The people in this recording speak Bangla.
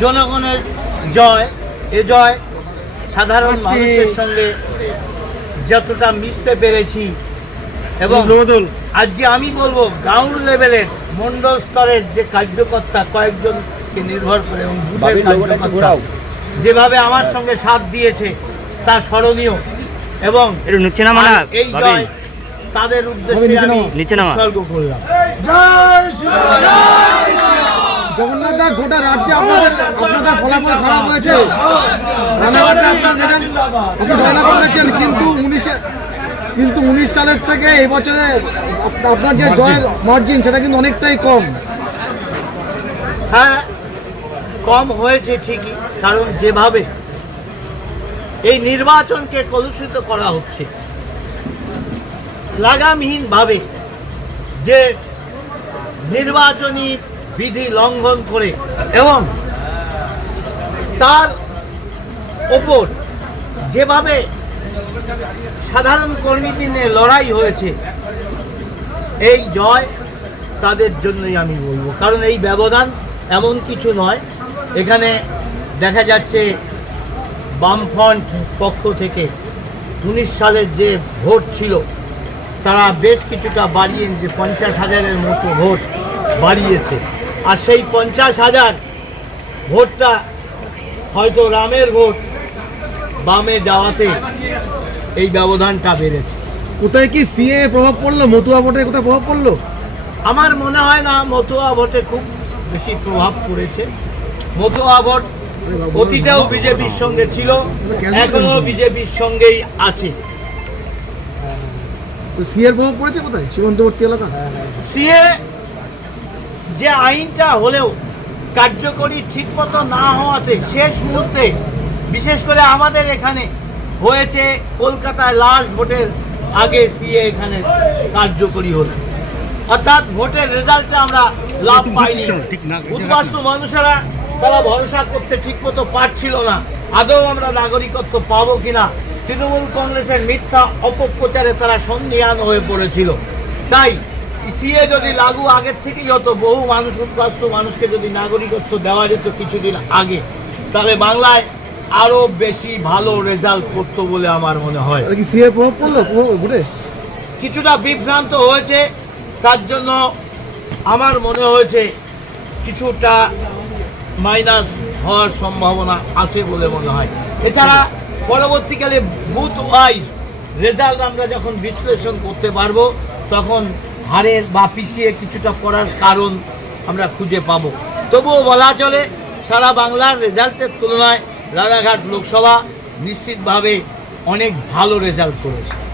জনগণের জয় এ জয় সাধারণ মানুষের সঙ্গে যতটা মিশতে পেরেছি এবং আজকে আমি বলব গ্রাউন্ড লেভেলের মন্ডল স্তরের যে কার্যকর্তা কয়েকজনকে নির্ভর করে এবং বুথের কার্যকর্তা যেভাবে আমার সঙ্গে সাথ দিয়েছে তা স্মরণীয় এবং এই জয় তাদের উদ্দেশ্যে আমি নিচে নামা। উৎসর্গ করলাম। জগন্নাথ দা, গোটা রাজ্যে আপনাদের আপনাদের ফলাফল খারাপ হয়েছে। রানাঘাটে আপনার রেজাল্ট করেছেন কিন্তু উনিশে কিন্তু উনিশ সালের থেকে এই বছরে আপনার যে জয়ের মার্জিন সেটা কিন্তু অনেকটাই কম। হ্যাঁ কম হয়েছে ঠিকই, কারণ যেভাবে এই নির্বাচনকে কলুষিত করা হচ্ছে, লাগামহীনভাবে যে নির্বাচনী বিধি লঙ্ঘন করে এবং তার ওপর যেভাবে সাধারণ কর্মীদের নিয়ে লড়াই হয়েছে, এই জয় তাদের জন্যই আমি বলব। কারণ এই ব্যবধান এমন কিছু নয়। এখানে দেখা যাচ্ছে বামফ্রন্ট পক্ষ থেকে উনিশ সালের যে ভোট ছিল, তারা বেশ কিছুটা বাড়িয়ে পঞ্চাশ হাজারের মতো ভোট বাড়িয়েছে। আর সেই পঞ্চাশ হাজার ভোটটা হয়তো রামের ভোট বামে যাওয়াতে এই ব্যবধানটা বেড়েছে। কোথায় কি সিএ প্রভাব পড়ল? মতুয়া ভোটে কোথায় প্রভাব পড়ল? আমার মনে হয় না মতুয়া ভোটে খুব বেশি প্রভাব পড়েছে। মতুয়া ভোট অতীতেও বিজেপির সঙ্গে ছিল এখনও বিজেপির সঙ্গেই আছে। সিএর প্রভাব পড়েছে কোথায়? সীমান্তবর্তী এলাকা? সিএ যে আইনটা হলেও কার্যকরী ঠিকমতো না হওয়াতে শেষ মুহূর্তে বিশেষ করে আমাদের এখানে হয়েছে কলকাতায় লাস্ট ভোটের আগে সিএ এখানে কার্যকরী হলো। অর্থাৎ ভোটের রেজাল্টে আমরা লাভ পাইনি। উদ্বাস্তু মানুষেরা তারা ভরসা করতে ঠিকমতো পারছিল না। আদৌ আমরা নাগরিকত্ব পাবো কিনা? তৃণমূল কংগ্রেসের মিথ্যা অপপ্রচারে তারা সন্দিহান হয়ে পড়েছিল। তাই সিএ যদি লাগু আগের থেকেই হতো বহু মানুষ উদ্বাস্তু মানুষকে যদি নাগরিকত্ব দেওয়া যেত কিছুদিন আগে তাহলে বাংলায় আরও বেশি ভালো রেজাল্ট করতো বলে আমার মনে হয়। প্রভাব পড়ল? কিছুটা বিভ্রান্ত হয়েছে তার জন্য আমার মনে হয়েছে কিছুটা মাইনাস হওয়ার সম্ভাবনা আছে বলে মনে হয়। এছাড়া পরবর্তীকালে বুথ ওয়াইজ রেজাল্ট আমরা যখন বিশ্লেষণ করতে পারব তখন হারের বা পিছিয়ে কিছুটা করার কারণ আমরা খুঁজে পাব। তবুও বলা চলে, সারা বাংলার রেজাল্টের তুলনায় রানাঘাট লোকসভা নিশ্চিতভাবে অনেক ভালো রেজাল্ট করেছে।